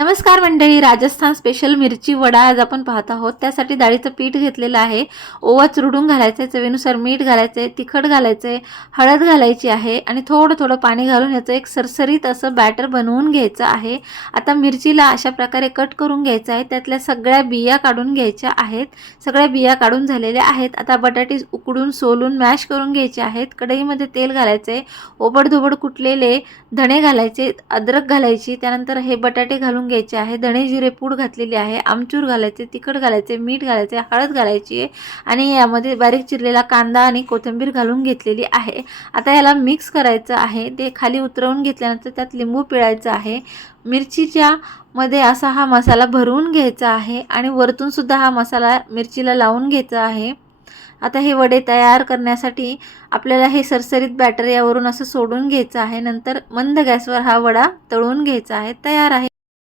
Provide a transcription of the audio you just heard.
नमस्कार मंडळी, राजस्थान स्पेशल मिरची वडा आज आपण पाहत आहोत। त्यासाठी डाळीचं पीठ घेतलेलं आहे, ओवा चुरडून घालायचं, चवीनुसार मीठ घालायचं, तिखट घालायचं, हळद घालायची आहे आणि थोडं थोडं पाणी घालून याचं एक सरसरीत असं बॅटर बनवून घ्यायचं आहे। आता मिरचीला अशा प्रकारे कट करून घ्यायचं आहे, त्यातल्या सगळ्या बिया काढून घ्यायच्या आहेत। सगळ्या बिया काढून झालेल्या आहेत। आता बटाटे उकडून सोलून मॅश करून घ्यायचे आहेत। कढईमध्ये तेल घालायचे, ओबडधोबड कुटलेले धणे घालायचे, अद्रक घालायची, त्यानंतर हे बटाटे घालून घ्यायचे आहे। धणे जिरे पूड घातलेली आहे, आमचूर घालायचे, तिखट घालायचे, मीठ घालायचे, हळद घालायची आणि यामध्ये बारीक चिरलेला कांदा आणि कोथिंबीर घालून घेतलेली आहे। आता याला मिक्स करायचं आहे। ते खाली उतरवून घेतल्यानंतर त्यात लिंबू पिळायचं आहे। मिरचीच्या मध्ये असा हा मसाला भरून घ्यायचा आहे आणि वरतून सुद्धा हा मसाला मिरचीला लावून घ्यायचा आहे। आता हे वडे तयार करण्यासाठी आपल्याला हे सरसरीत बॅटर यावरून असं सोडून घ्यायचं आहे। नंतर मंद गॅसवर हा वडा तळून घ्यायचा आहे। तयार आहे।